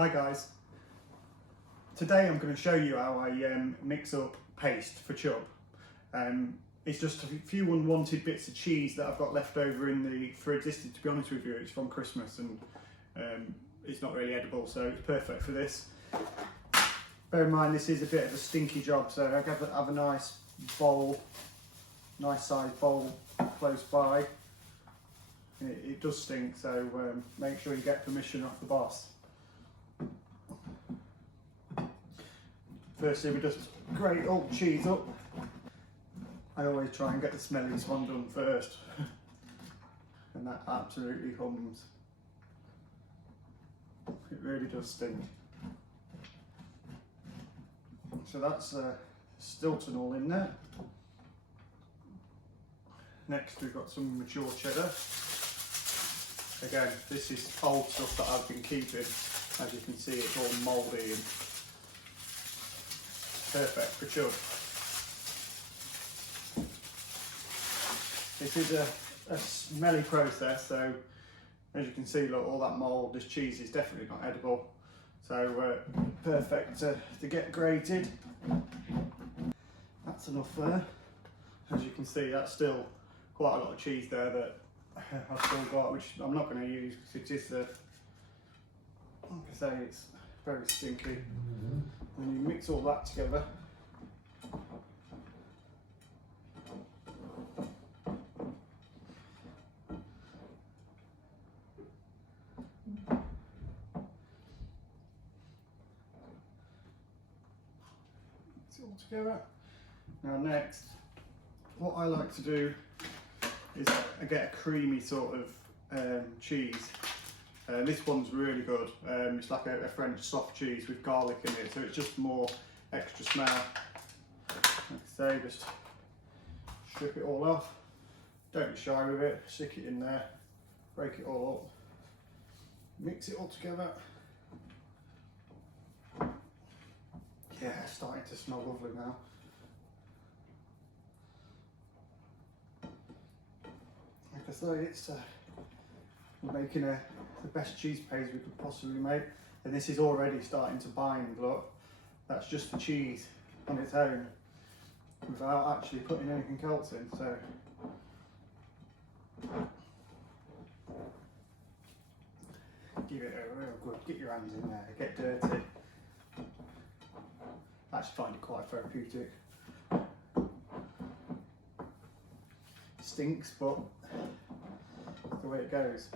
Hi guys, today I'm going to show you how I mix up paste for Chub. It's just a few unwanted bits of cheese that I've got left over in the fridge. This, to be honest with you, it's from Christmas and it's not really edible, so it's perfect for this. Bear in mind this is a bit of a stinky job, so I have a nice bowl, nice sized bowl close by. It does stink, so make sure you get permission off the boss. Firstly, we just grate all the cheese up. I always try and get the smelliest one done first, and that absolutely hums. It really does stink. So that's Stilton all in there. Next we've got some mature cheddar. Again, this is old stuff that I've been keeping. As you can see, it's all mouldy and perfect for Chub. This is a smelly process, so as you can see, look, all that mould, this cheese is definitely not edible. So perfect to get grated. That's enough there. As you can see, that's still quite a lot of cheese there that I've still got, which I'm not going to use because it is, like I say, it's very stinky. And you mix all that together. Mix it all together. Now next, what I like to do is I get a creamy sort of cheese. This one's really good. It's like a French soft cheese with garlic in it, so it's just more extra smell. Like I say, just strip it all off. Don't be shy with it. Stick it in there, break it all up, mix it all together. Yeah, it's starting to smell lovely now. Like I say, it's making the best cheese paste we could possibly make, and this is already starting to bind. Look, that's just the cheese on its own without actually putting anything else in. So give it a real good, get your hands in there, get dirty. I actually find it quite therapeutic. It stinks, but that's the way it goes.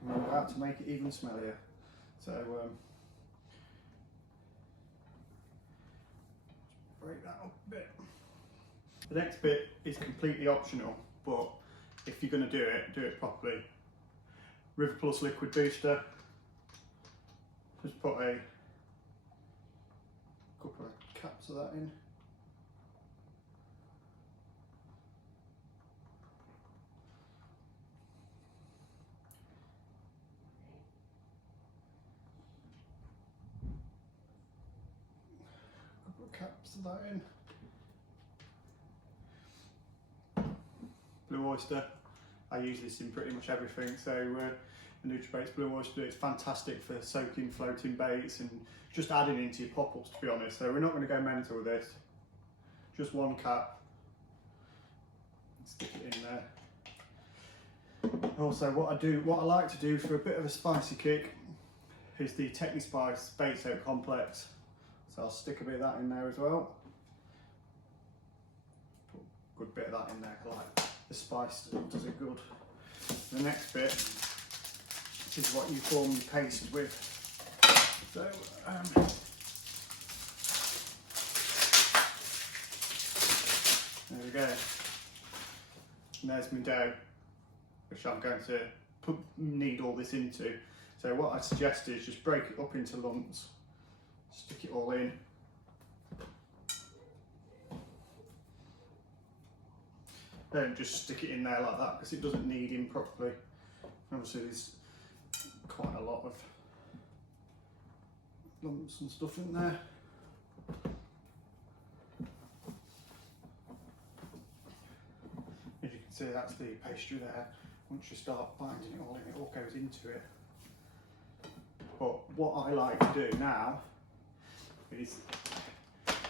And we're about to make it even smellier. So break that up a bit. The next bit is completely optional, but if you're going to do it properly. River Plus liquid booster. Just put a couple of caps of that in. Caps of that in. Blue oyster. I use this in pretty much everything. So the NutriBait's blue oyster is fantastic for soaking floating baits and just adding into your pop-ups, to be honest. So we're not going to go mental with this. Just one cap. Stick it in there. Also, what I like to do for a bit of a spicy kick is the Techni Spice bait soak complex. So I'll stick a bit of that in there as well. Put a good bit of that in there, like the spice does it good. The next bit, this is what you form your paste with. So there we go. And there's my dough, which I'm going to knead all this into. So what I suggest is just break it up into lumps. Stick it all in. Don't just stick it in there like that because it doesn't knead in properly. Obviously there's quite a lot of lumps and stuff in there. As you can see, that's the pastry there. Once you start binding it all in, it all goes into it. But what I like to do now is,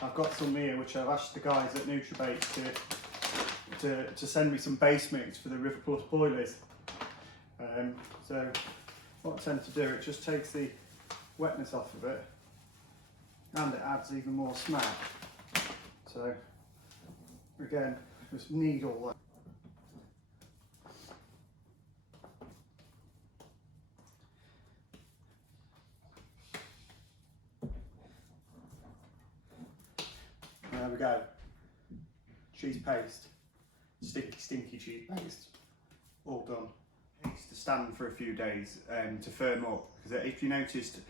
I've got some here which I've asked the guys at NutriBake to send me some base mix for the River Plus boilers. So what I tend to do, it just takes the wetness off of it and it adds even more smack. So again, just knead all that. There we go. Cheese paste. Stinky cheese paste. All done. It's to stand for a few days to firm up, because if you noticed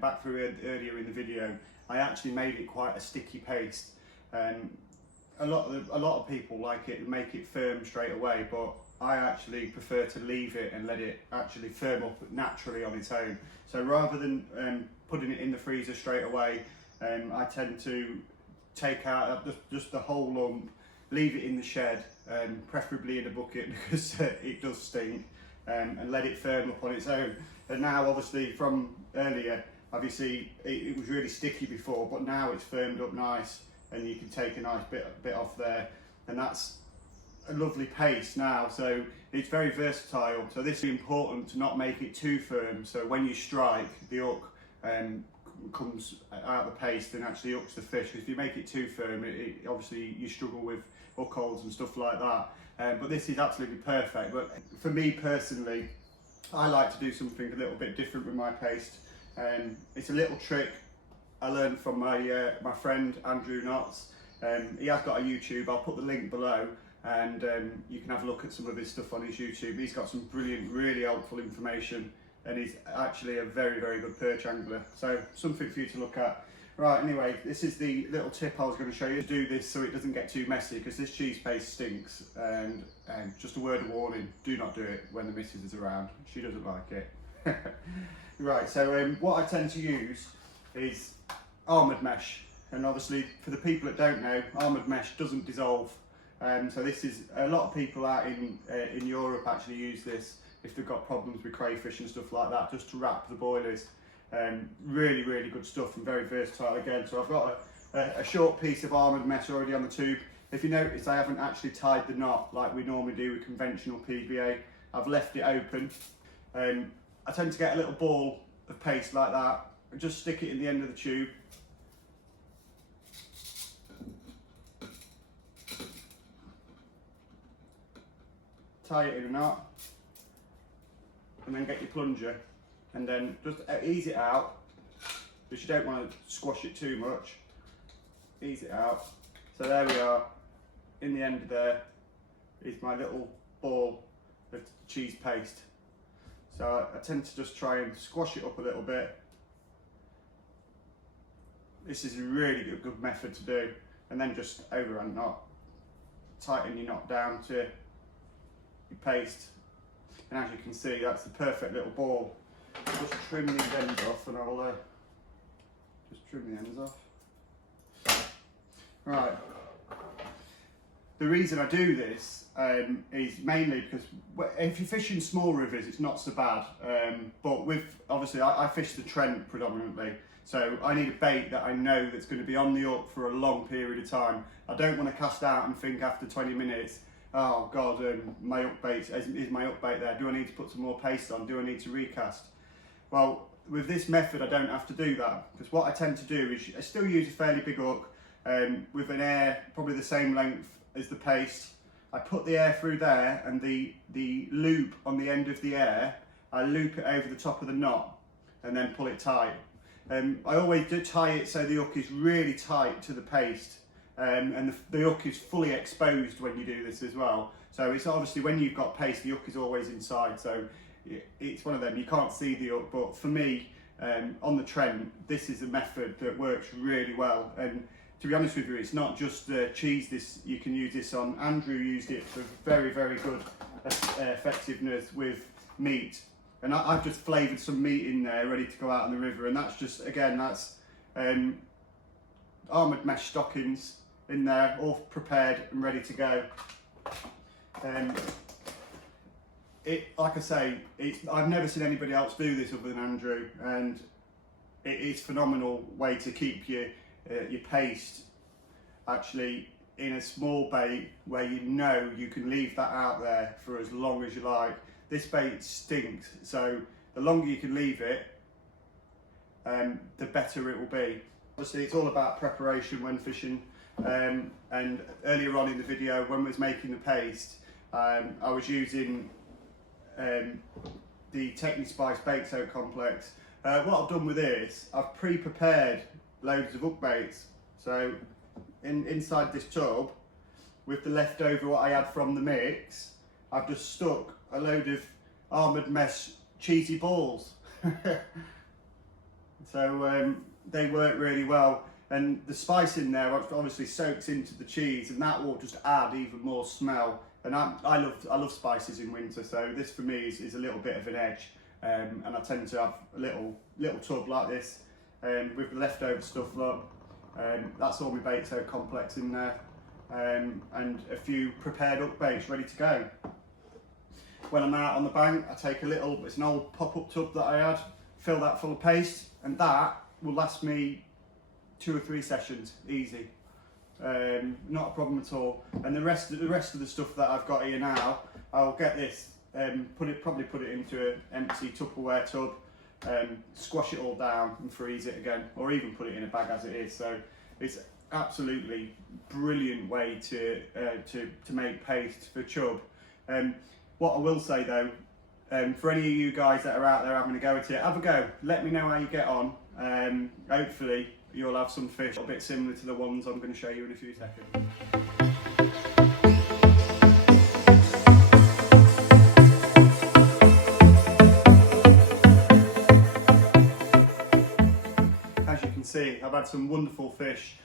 back through earlier in the video, I actually made it quite a sticky paste. A lot of people like it and make it firm straight away, but I actually prefer to leave it and let it actually firm up naturally on its own. So rather than putting it in the freezer straight away, I tend to take out just the whole lump, leave it in the shed, preferably in a bucket because it does stink, and let it firm up on its own. And now obviously from earlier, obviously it was really sticky before, but now it's firmed up nice and you can take a nice bit off there, and that's a lovely paste now. So it's very versatile. So this is important to not make it too firm, so when you strike, the hook comes out of the paste and actually hooks the fish. If you make it too firm, obviously you struggle with hook holes and stuff like that. But this is absolutely perfect. But for me personally, I like to do something a little bit different with my paste. It's a little trick I learned from my friend Andrew Knotts. He has got a YouTube. I'll put the link below, and you can have a look at some of his stuff on his YouTube. He's got some brilliant, really helpful information, and he's actually a very, very good perch angler. So something for you to look at. Right, anyway, this is the little tip I was going to show you. Do this so it doesn't get too messy, because this cheese paste stinks, and just a word of warning, do not do it when the missus is around. She doesn't like it. Right, so what I tend to use is armoured mesh, and obviously for the people that don't know, armoured mesh doesn't dissolve. So this is, a lot of people out in Europe actually use this if they've got problems with crayfish and stuff like that, just to wrap the boilers. Really, really good stuff and very versatile again. So I've got a short piece of armoured mesh already on the tube. If you notice, I haven't actually tied the knot like we normally do with conventional PVA. I've left it open. I tend to get a little ball of paste like that and just stick it in the end of the tube. Tie it in a knot, and then get your plunger, and then just ease it out, because you don't want to squash it too much. Ease it out. So there we are. In the end of there is my little ball of cheese paste. So I tend to just try and squash it up a little bit. This is a really good method to do. And then just overhand knot. Tighten your knot down to your paste. And as you can see, that's the perfect little ball. Just trim these ends off, and I'll just trim the ends off. Right. The reason I do this is mainly because if you're fishing small rivers, it's not so bad. But with, obviously, I fish the Trent predominantly, so I need a bait that I know that's going to be on the hook for a long period of time. I don't want to cast out and think after 20 minutes, oh God, my hook bait, is my hook bait there? Do I need to put some more paste on? Do I need to recast? Well, with this method, I don't have to do that, because what I tend to do is I still use a fairly big hook with an air probably the same length as the paste. I put the air through there, and the loop on the end of the air, I loop it over the top of the knot and then pull it tight. I always do tie it so the hook is really tight to the paste, and the hook is fully exposed when you do this as well. So it's obviously, when you've got paste, the hook is always inside, so it's one of them, you can't see the hook. But for me, on the Trent, this is a method that works really well. And to be honest with you, it's not just cheese this you can use this on. Andrew used it for very, very good effectiveness with meat. And I've just flavoured some meat in there ready to go out in the river, and that's just, again, that's armoured mesh stockings in there, all prepared and ready to go. Like I say, I've never seen anybody else do this other than Andrew, and it is a phenomenal way to keep your paste actually in a small bait where you know you can leave that out there for as long as you like. This bait stinks, so the longer you can leave it, the better it will be. Obviously it's all about preparation when fishing, and earlier on in the video when we was making the paste, I was using the Techni Spice bait soak complex. What I've done with this, I've pre-prepared loads of hook baits. So inside this tub, with the leftover what I had from the mix, I've just stuck a load of armoured mesh cheesy balls. So they work really well, and the spice in there obviously soaks into the cheese, and that will just add even more smell. And I love spices in winter, so this for me is a little bit of an edge. And I tend to have a little tub like this with the leftover stuff. Look, that's all my bait soak complex in there, and a few prepared hook baits ready to go. When I'm out on the bank, I take it's an old pop-up tub that I had, fill that full of paste, and that will last me 2 or 3 sessions easy. Not a problem at all. And the rest of the stuff that I've got here now, I'll get this, probably put it into an empty Tupperware tub, squash it all down and freeze it again, or even put it in a bag as it is. So it's absolutely brilliant way to make paste for chub. What I will say though, for any of you guys that are out there having a go at it, have a go. Let me know how you get on. Hopefully you'll have some fish a bit similar to the ones I'm going to show you in a few seconds. As you can see, I've had some wonderful fish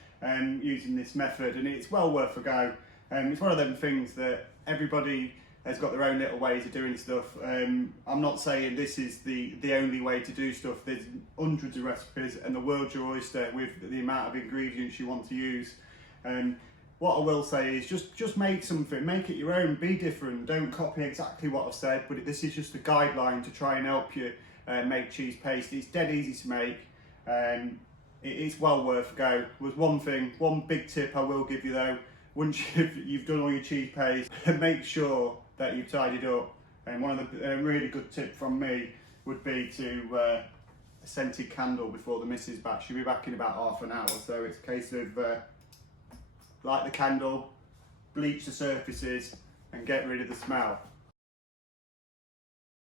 using this method, and it's well worth a go. It's one of them things that everybody has got their own little ways of doing stuff. I'm not saying this is the only way to do stuff. There's hundreds of recipes, and the world's your oyster with the amount of ingredients you want to use. What I will say is just make something, make it your own, be different. Don't copy exactly what I've said, but this is just a guideline to try and help you make cheese paste. It's dead easy to make. It's well worth a go. There's one big tip I will give you though. Once you've done all your cheese paste, make sure that you've tidied up. And one of the really good tip from me would be to a scented candle before the missus back. She'll be back in about half an hour, so it's a case of light the candle, bleach the surfaces, and get rid of the smell.